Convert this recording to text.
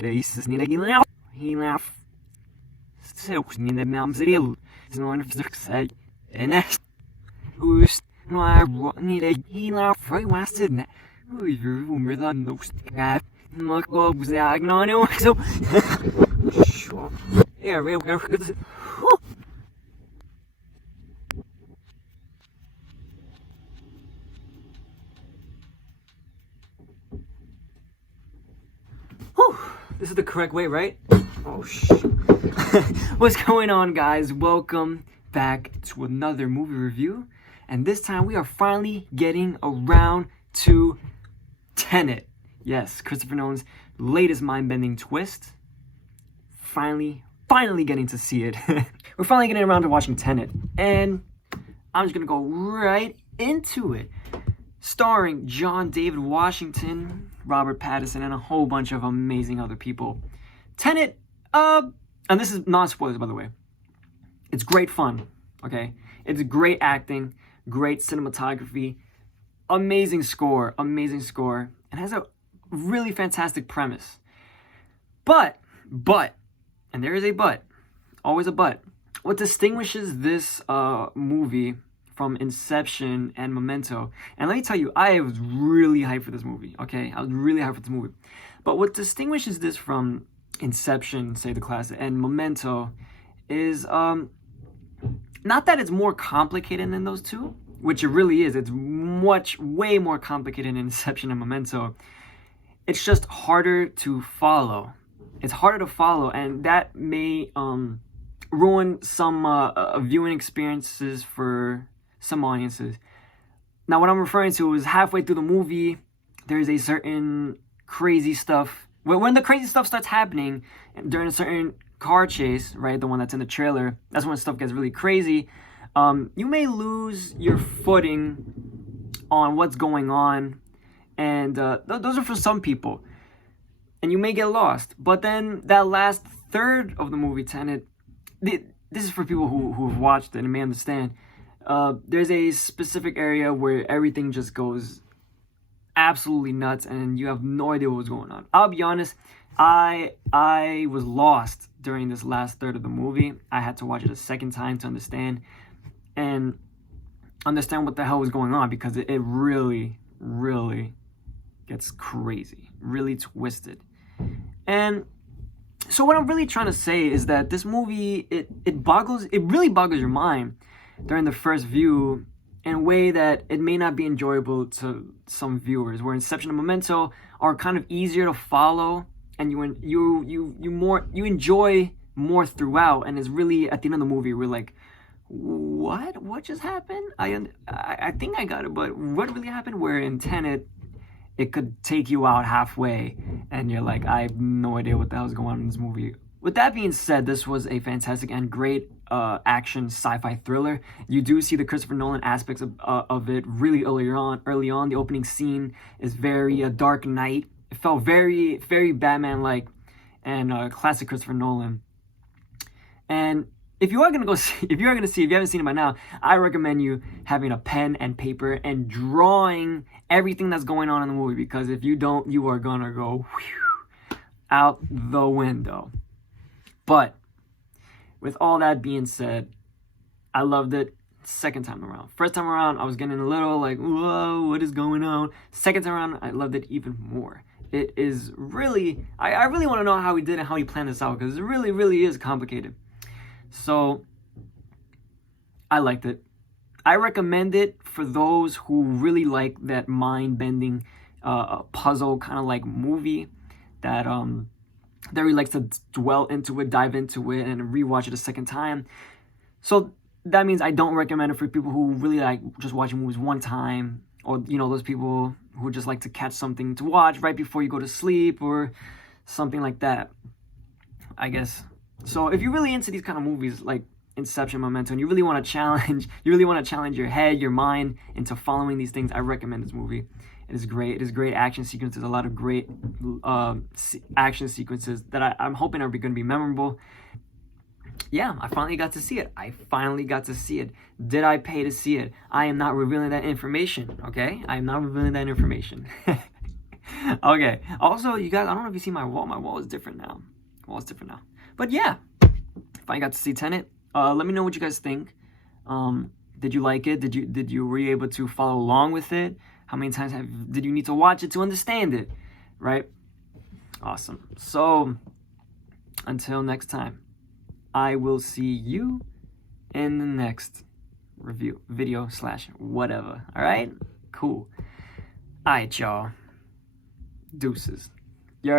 Reis nina gilaf. Hilaf. Seus nina mamzril. Snon fzrksai. Enes. Ust. Noir nina hilaf. Wasted. You're more than those. Look what was that? No, so. Yeah, real good. Whew, this is the correct way, right? Oh, shit. What's going on, guys? Welcome back to another movie review. And this time we are finally getting around to Tenet. Yes, Christopher Nolan's latest mind-bending twist. Finally getting to see it. We're finally getting around to watching Tenet. And I'm just going to go right into it. Starring John David Washington, Robert Pattinson, and a whole bunch of amazing other people. Tenet, and this is not spoilers, by the way. It's great fun, okay? It's great acting, great cinematography, amazing score, and has a really fantastic premise. But, and there is a but, always a but. What distinguishes this movie from Inception and Memento, and let me tell you, I was really hyped for this movie, okay? I was really hyped for this movie. But what distinguishes this from Inception, say the classic, and Memento is, not that it's more complicated than those two, which it really is. It's way more complicated than Inception and Memento. It's just harder to follow. It's harder to follow, and that may ruin some viewing experiences for some audiences. Now, what I'm referring to is halfway through the movie, there's a certain crazy stuff. When the crazy stuff starts happening during a certain car chase, right, the one that's in the trailer, that's when stuff gets really crazy. You may lose your footing on what's going on, and those are for some people. And you may get lost. But then that last third of the movie, Tenet, this is for people who have watched it and may understand. There's a specific area where everything just goes absolutely nuts and you have no idea what's going on. I'll be honest, I was lost during this last third of the movie. I had to watch it a second time to understand what the hell was going on, because it really gets crazy, really twisted. And so what I'm really trying to say is that this movie, it really boggles your mind during the first view in a way that it may not be enjoyable to some viewers, where Inception and Memento are kind of easier to follow, and you enjoy more throughout, and it's really at the end of the movie we're like, what just happened? I think I got it, but what really happened? Where in Tenet, it could take you out halfway and you're like, I have no idea what the hell's going on in this movie. With that being said, this was a fantastic and great action sci-fi thriller. You do see the Christopher Nolan aspects of it really early on. The opening scene is very Dark Knight. It felt very Batman-like and classic Christopher Nolan. And if you haven't seen it by now, I recommend you having a pen and paper and drawing everything that's going on in the movie, because if you don't, you are gonna go out the window. But with all that being said, I loved it second time around. First time around, I was getting a little like, whoa, what is going on? Second time around, I loved it even more. It is really, I really want to know how he did and how he planned this out, because it really is complicated. So I liked it. I recommend it for those who really like that mind-bending puzzle kind of like movie that really likes to dwell into it, dive into it, and rewatch it a second time. So that means I don't recommend it for people who really like just watching movies one time, or those people who just like to catch something to watch right before you go to sleep or something like that, I guess. So if you're really into these kind of movies like Inception, Memento, and you really want to challenge your head, your mind into following these things, I recommend this movie. It is great. It is great action sequences, a lot of great action sequences that I'm hoping are going to be memorable. Yeah, I finally got to see it. Did I pay to see it? I am not revealing that information, okay? I am not revealing that information. Okay. Also, you guys, I don't know if you see my wall. My wall is different now. But yeah, if I got to see Tenet, let me know what you guys think. Did you like it? Were you able to follow along with it? How many times did you need to watch it to understand it? Right? Awesome. So until next time, I will see you in the next review video / whatever. All right? Cool. All right, y'all. Deuces. Yeah.